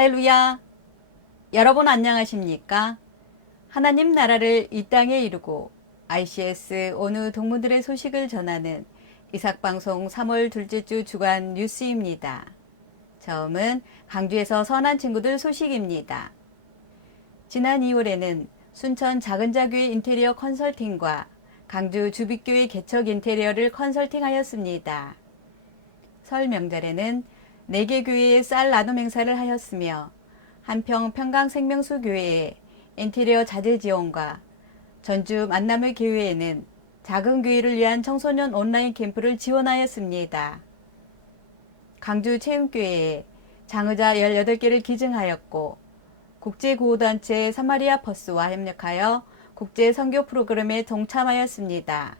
할렐루야! 여러분 안녕하십니까? 하나님 나라를 이 땅에 이루고 ICS 어느 동무들의 소식을 전하는 이삭방송 3월 둘째 주 주간 뉴스입니다. 처음은 강주에서 선한 친구들 소식입니다. 지난 2월에는 순천 작은자교회 인테리어 컨설팅과 강주 주빛교회 개척 인테리어를 컨설팅하였습니다. 설 명절에는 4개 교회에 쌀 나눔 행사를 하였으며 한평 평강생명수 교회에 인테리어 자재 지원과 전주 만남의 교회에는 작은 교회를 위한 청소년 온라인 캠프를 지원하였습니다. 강주 체험교회에 장의자 18개를 기증하였고 국제구호단체 사마리아 퍼스와 협력하여 국제 선교 프로그램에 동참하였습니다.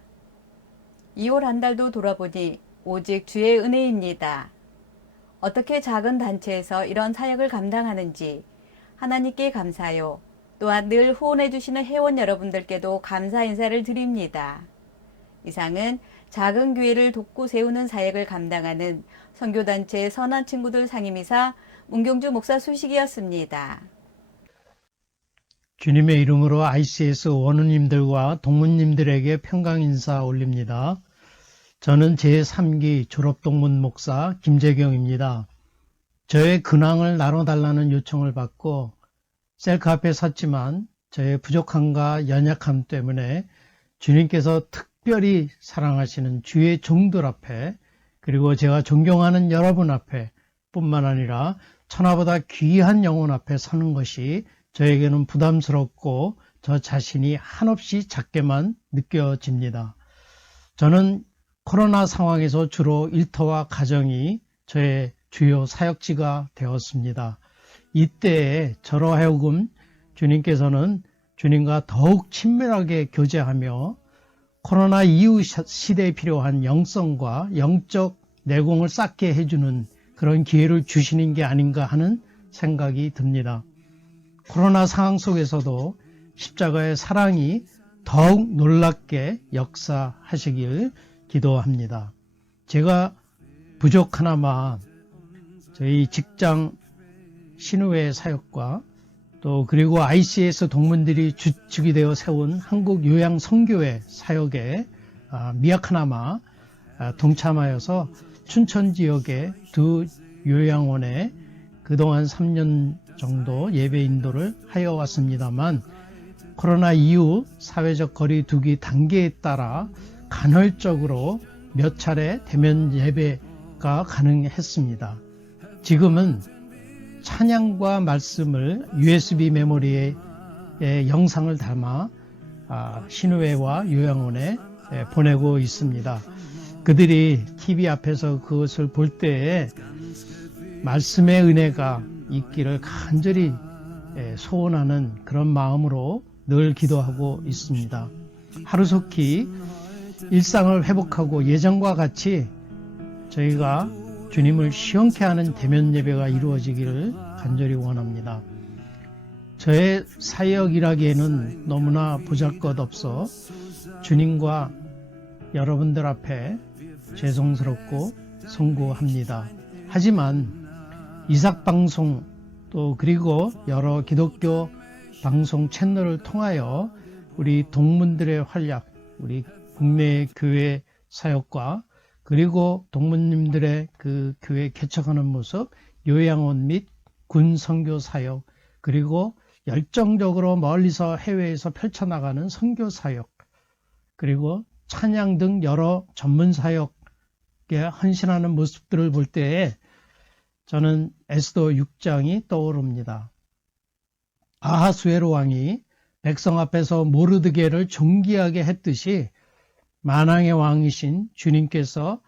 2월 한 달도 돌아보니 오직 주의 은혜입니다. 어떻게 작은 단체에서 이런 사역을 감당하는지 하나님께 감사요. 또한 늘 후원해 주시는 회원 여러분들께도 감사 인사를 드립니다. 이상은 작은 교회를 돕고 세우는 사역을 감당하는 선교단체 선한 친구들 상임이사 문경주 목사 소식이었습니다. 주님의 이름으로 ICS 원우님들과 동문님들에게 평강 인사 올립니다. 저는 제3기 졸업동문 목사 김재경입니다. 저의 근황을 나눠달라는 요청을 받고 셀카 앞에 섰지만 저의 부족함과 연약함 때문에 주님께서 특별히 사랑하시는 주의 종들 앞에 그리고 제가 존경하는 여러분 앞에 뿐만 아니라 천하보다 귀한 영혼 앞에 서는 것이 저에게는 부담스럽고 저 자신이 한없이 작게만 느껴집니다. 저는 코로나 상황에서 주로 일터와 가정이 저의 주요 사역지가 되었습니다. 이때에 저로 하여금 주님께서는 주님과 더욱 친밀하게 교제하며 코로나 이후 시대에 필요한 영성과 영적 내공을 쌓게 해주는 그런 기회를 주시는 게 아닌가 하는 생각이 듭니다. 코로나 상황 속에서도 십자가의 사랑이 더욱 놀랍게 역사하시길 기도합니다. 제가 부족하나마 저희 직장 신우회 사역과 또 그리고 ICS 동문들이 주축이 되어 세운 한국 요양 선교회 사역에 미약하나마 동참하여서 춘천 지역의 두 요양원에 그동안 3년 정도 예배 인도를 하여 왔습니다만 코로나 이후 사회적 거리 두기 단계에 따라 간헐적으로 몇 차례 대면 예배가 가능했습니다. 지금은 찬양과 말씀을 USB 메모리에 영상을 담아 신우회와 요양원에 보내고 있습니다. 그들이 TV 앞에서 그것을 볼 때에 말씀의 은혜가 있기를 간절히 소원하는 그런 마음으로 늘 기도하고 있습니다. 하루속히 일상을 회복하고 예전과 같이 저희가 주님을 시원케 하는 대면 예배가 이루어지기를 간절히 원합니다. 저의 사역이라기에는 너무나 보잘것없어 주님과 여러분들 앞에 죄송스럽고 송구합니다. 하지만 이삭방송 또 그리고 여러 기독교 방송 채널을 통하여 우리 동문들의 활약, 우리 국내 교회 사역과 그리고 동문님들의 그 교회 개척하는 모습, 요양원 및 군 선교 사역, 그리고 열정적으로 멀리서 해외에서 펼쳐나가는 선교 사역, 그리고 찬양 등 여러 전문 사역에 헌신하는 모습들을 볼 때에 저는 에스더 6장이 떠오릅니다. 아하수에로 왕이 백성 앞에서 모르드게를 존귀하게 했듯이 만왕의 왕이신 주님께서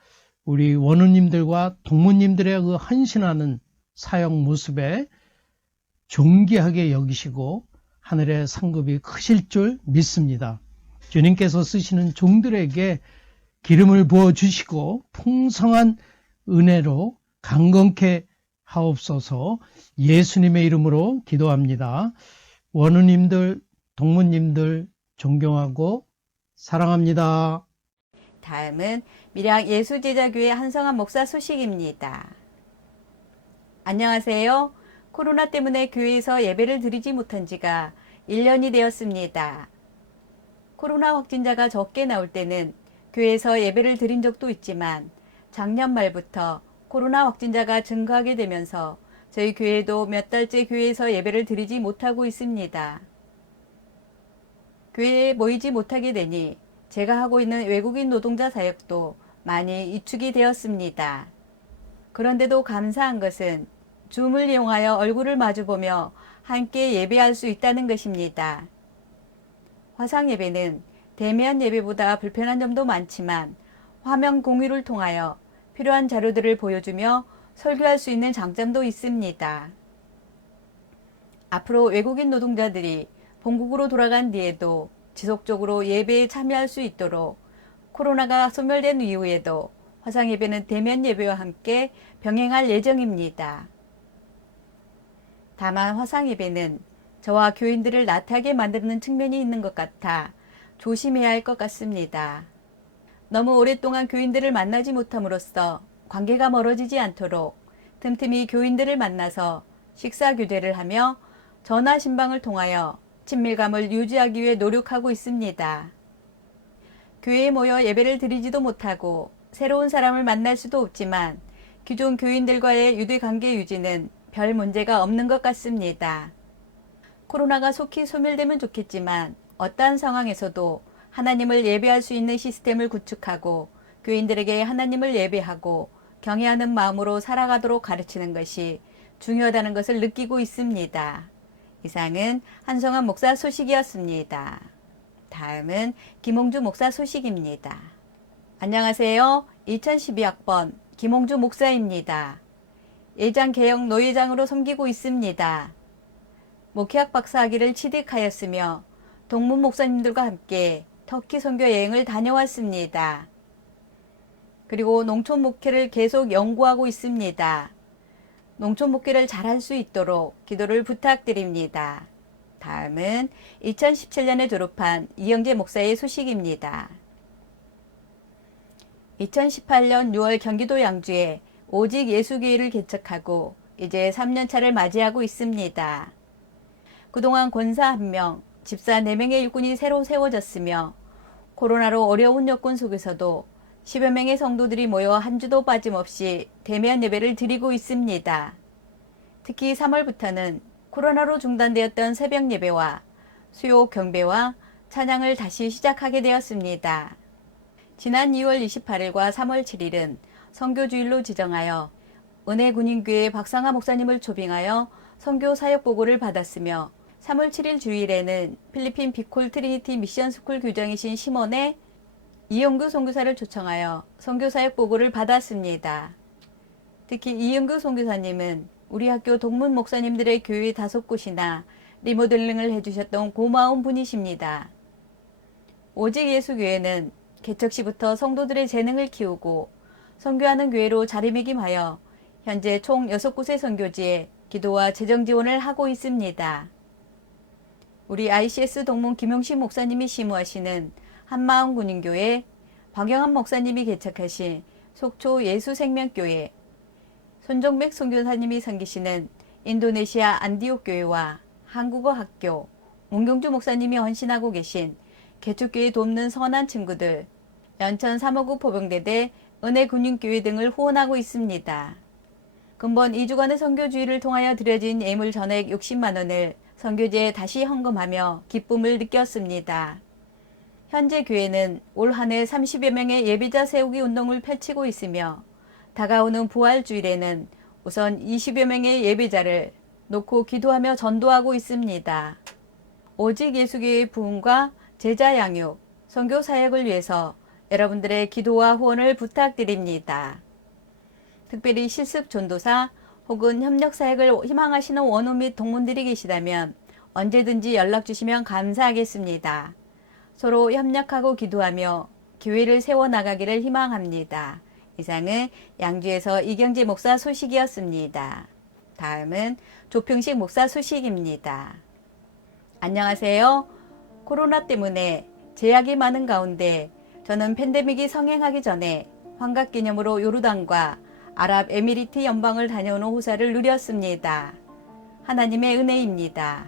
우리 원우님들과 동무님들의 그 헌신하는 사역 모습에 존귀하게 여기시고 하늘의 상급이 크실 줄 믿습니다. 주님께서 쓰시는 종들에게 기름을 부어주시고 풍성한 은혜로 강건케 하옵소서. 예수님의 이름으로 기도합니다. 원우님들, 동무님들 존경하고 사랑합니다. 다음은 밀양 예수제자교회 한성한 목사 소식입니다. 안녕하세요. 코로나 때문에 교회에서 예배를 드리지 못한 지가 1년이 되었습니다. 코로나 확진자가 적게 나올 때는 교회에서 예배를 드린 적도 있지만 작년 말부터 코로나 확진자가 증가하게 되면서 저희 교회도 몇 달째 교회에서 예배를 드리지 못하고 있습니다. 교회에 모이지 못하게 되니 제가 하고 있는 외국인 노동자 사역도 많이 위축이 되었습니다. 그런데도 감사한 것은 줌을 이용하여 얼굴을 마주보며 함께 예배할 수 있다는 것입니다. 화상 예배는 대면 예배보다 불편한 점도 많지만 화면 공유를 통하여 필요한 자료들을 보여주며 설교할 수 있는 장점도 있습니다. 앞으로 외국인 노동자들이 본국으로 돌아간 뒤에도 지속적으로 예배에 참여할 수 있도록 코로나가 소멸된 이후에도 화상 예배는 대면 예배와 함께 병행할 예정입니다. 다만 화상 예배는 저와 교인들을 나태하게 만드는 측면이 있는 것 같아 조심해야 할 것 같습니다. 너무 오랫동안 교인들을 만나지 못함으로써 관계가 멀어지지 않도록 틈틈이 교인들을 만나서 식사 교대를 하며 전화 신방을 통하여 친밀감을 유지하기 위해 노력하고 있습니다. 교회에 모여 예배를 드리지도 못하고 새로운 사람을 만날 수도 없지만 기존 교인들과의 유대 관계 유지는 별 문제가 없는 것 같습니다. 코로나가 속히 소멸되면 좋겠지만 어떠한 상황에서도 하나님을 예배할 수 있는 시스템을 구축하고 교인들에게 하나님을 예배하고 경외하는 마음으로 살아가도록 가르치는 것이 중요하다는 것을 느끼고 있습니다. 이상은 한성환 목사 소식이었습니다. 다음은 김홍주 목사 소식입니다. 안녕하세요. 2012학번 김홍주 목사입니다. 예장개혁 노예장으로 섬기고 있습니다. 목회학 박사학위를 취득하였으며 동문 목사님들과 함께 터키 선교 여행을 다녀왔습니다. 그리고 농촌 목회를 계속 연구하고 있습니다. 농촌 목회를 잘할 수 있도록 기도를 부탁드립니다. 다음은 2017년에 졸업한 이영재 목사의 소식입니다. 2018년 6월 경기도 양주에 오직 예수교회를 개척하고 이제 3년차를 맞이하고 있습니다. 그동안 권사 1명, 집사 4명의 일꾼이 새로 세워졌으며 코로나로 어려운 여건 속에서도 10여 명의 성도들이 모여 한 주도 빠짐없이 대면 예배를 드리고 있습니다. 특히 3월부터는 코로나로 중단되었던 새벽 예배와 수요 경배와 찬양을 다시 시작하게 되었습니다. 지난 2월 28일과 3월 7일은 선교주일로 지정하여 은혜군인교회 박상하 목사님을 초빙하여 선교 사역 보고를 받았으며 3월 7일 주일에는 필리핀 비콜 트리니티 미션스쿨 교장이신 시몬의 이용규 선교사를 초청하여 선교 사역 보고를 받았습니다. 특히 이용규 선교사님은 우리 학교 동문 목사님들의 교회 5곳이나 리모델링을 해주셨던 고마운 분이십니다. 오직 예수교회는 개척 시부터 성도들의 재능을 키우고 선교하는 교회로 자리매김하여 현재 총 6곳의 선교지에 기도와 재정 지원을 하고 있습니다. 우리 ICS 동문 김용식 목사님이 시무하시는 한마음 군인교회, 박영한 목사님이 개척하신 속초 예수생명교회, 손정백 선교사님이 섬기시는 인도네시아 안디옥 교회와 한국어 학교, 문경주 목사님이 헌신하고 계신 개척교회 돕는 선한 친구들, 연천 359 포병대대 은혜군인교회 등을 후원하고 있습니다. 근본 2주간의 선교주의를 통하여 드려진 예물 전액 60만 원을 선교지에 다시 헌금하며 기쁨을 느꼈습니다. 현재 교회는 올 한 해 30여 명의 예배자 세우기 운동을 펼치고 있으며 다가오는 부활주일에는 우선 20여 명의 예배자를 놓고 기도하며 전도하고 있습니다. 오직 예수교회의 부흥과 제자 양육, 선교 사역을 위해서 여러분들의 기도와 후원을 부탁드립니다. 특별히 실습 전도사 혹은 협력 사역을 희망하시는 원우 및 동문들이 계시다면 언제든지 연락 주시면 감사하겠습니다. 서로 협력하고 기도하며 교회를 세워나가기를 희망합니다. 이상은 양주에서 이경재 목사 소식이었습니다. 다음은 조평식 목사 소식입니다. 안녕하세요. 코로나 때문에 제약이 많은 가운데 저는 팬데믹이 성행하기 전에 환갑기념으로 요르단과 아랍에미리트 연방을 다녀오는 호사를 누렸습니다. 하나님의 은혜입니다.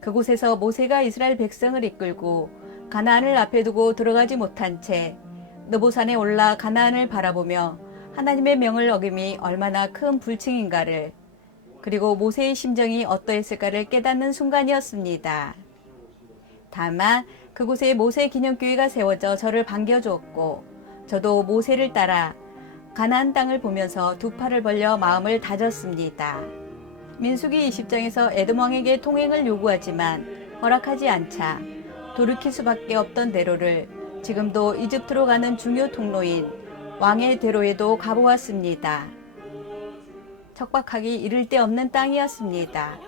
그곳에서 모세가 이스라엘 백성을 이끌고 가나안을 앞에 두고 들어가지 못한 채 느보산에 올라 가나안을 바라보며 하나님의 명을 어김이 얼마나 큰 불칭인가를, 그리고 모세의 심정이 어떠했을까를 깨닫는 순간이었습니다. 다만 그곳에 모세 기념교회가 세워져 저를 반겨주었고, 저도 모세를 따라 가나안 땅을 보면서 두 팔을 벌려 마음을 다졌습니다. 민수기 20장에서 에돔 왕에게 통행을 요구하지만 허락하지 않자 돌이킬 수밖에 없던 대로를 지금도 이집트로 가는 중요 통로인 왕의 대로에도 가보았습니다. 척박하기 이를 데 없는 땅이었습니다.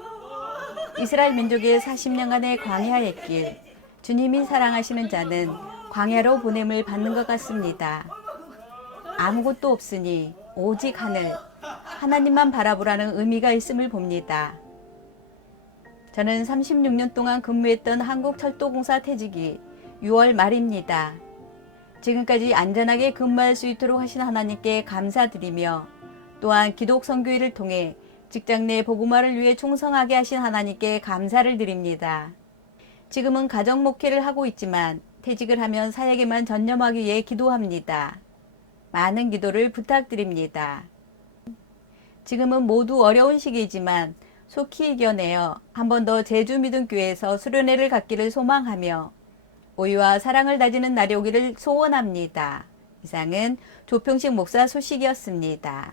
이스라엘 민족의 40년간의 광야의 길, 주님이 사랑하시는 자는 광야로 보냄을 받는 것 같습니다. 아무것도 없으니 오직 하늘, 하나님만 바라보라는 의미가 있음을 봅니다. 저는 36년 동안 근무했던 한국철도공사 퇴직이 6월 말입니다. 지금까지 안전하게 근무할 수 있도록 하신 하나님께 감사드리며, 또한 기독선교회를 통해 직장 내 복음화를 위해 충성하게 하신 하나님께 감사를 드립니다. 지금은 가정 목회를 하고 있지만 퇴직을 하면 사역에만 전념하기 위해 기도합니다. 많은 기도를 부탁드립니다. 지금은 모두 어려운 시기이지만 속히 이겨내어 한 번 더 제주믿음교회에서 수련회를 갖기를 소망하며 오유와 사랑을 다지는 날이 오기를 소원합니다. 이상은 조평식 목사 소식이었습니다.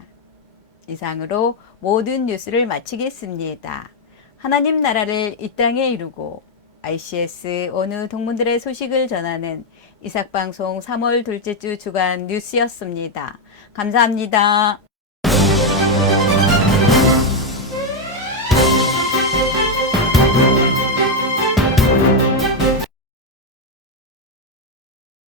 이상으로 모든 뉴스를 마치겠습니다. 하나님 나라를 이 땅에 이루고 ICS 어느 동문들의 소식을 전하는 이삭방송 3월 둘째 주 주간 뉴스였습니다. 감사합니다.